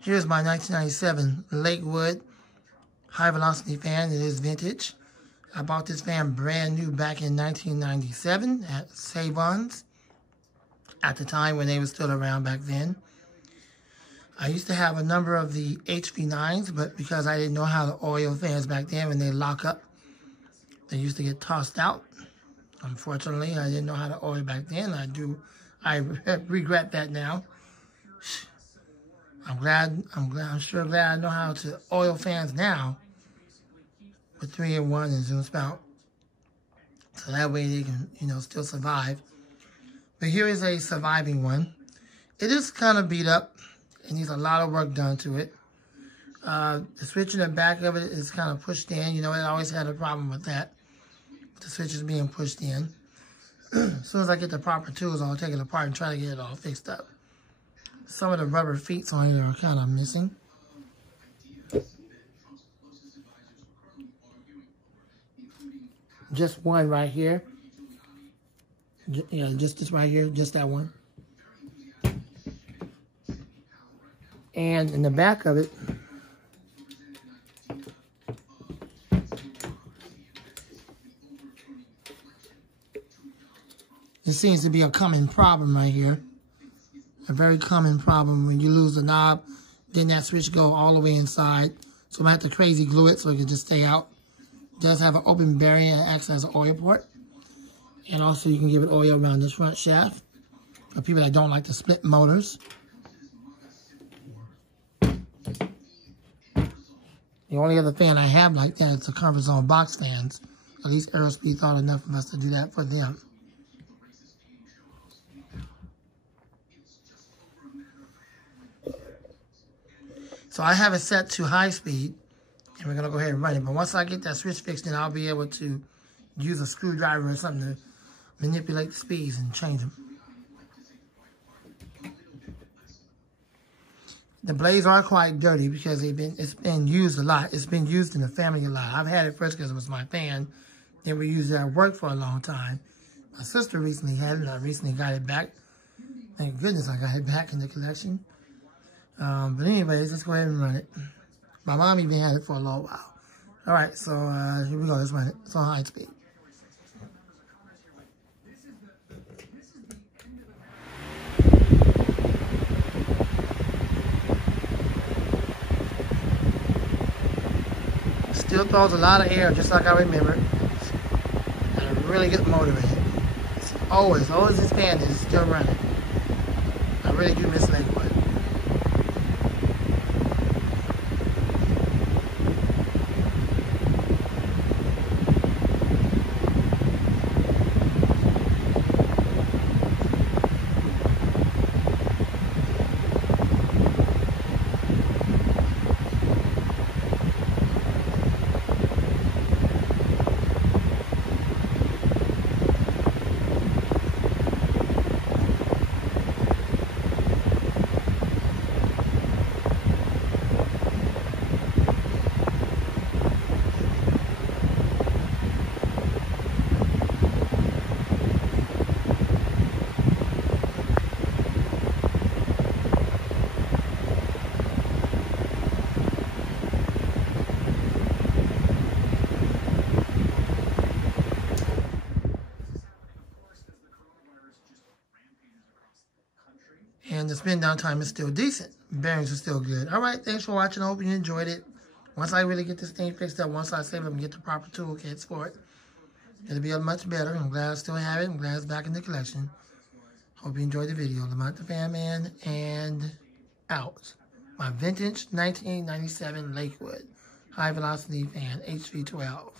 Here's my 1997 Lakewood high velocity fan. It is vintage. I bought this fan brand new back in 1997 at Save-Ons, at the time when they were still around back then. I used to have a number of the HV9s, but because I didn't know how to oil fans back then, when they lock up, they used to get tossed out. Unfortunately, I didn't know how to oil back then. I regret that now. I'm sure glad I know how to oil fans now with 3-in-1 and zoom spout. So that way they can, still survive. But here is a surviving one. It is kind of beat up. It needs a lot of work done to it. The switch in the back of it is kind of pushed in. It always had a problem with that. The switches being pushed in. As soon as I get the proper tools, I'll take it apart and try to get it all fixed up. Some of the rubber feet on it are kind of missing. Just one right here. Yeah, just this right here, just that one. And in the back of it, it seems to be a common problem right here. A very common problem when you lose the knob, then that switch go all the way inside. So I'm going to have to crazy glue it so it can just stay out. It does have an open bearing and acts as an oil port. And also you can give it oil around this front shaft for people that don't like to split motors. The only other fan I have like that is the comfort zone box fans. At least Aerospeed thought enough of us to do that for them. So I have it set to high speed, and we're going to go ahead and run it. But once I get that switch fixed, then I'll be able to use a screwdriver or something to manipulate the speeds and change them. The blades are quite dirty because it's been used a lot. It's been used in the family a lot. I've had it first because it was my fan. Then we used it at work for a long time. My sister recently had it, and I recently got it back. Thank goodness I got it back in the collection. But anyways, let's go ahead and run it. My mom even had it for a long while. All right, so here we go. Let's run it. It's on high speed. Still throws a lot of air, just like I remember. And a really good motor in it. It's always this fan is still running. I really do miss Lakewood. And the spin down time is still decent. Bearings are still good. All right, thanks for watching. I hope you enjoyed it. Once I really get this thing fixed up, once I save up and get the proper toolkits for it, it'll be much better. I'm glad I still have it. I'm glad it's back in the collection. Hope you enjoyed the video. Lamont the Fan Man, and out. My vintage 1997 Lakewood high velocity fan, HV12.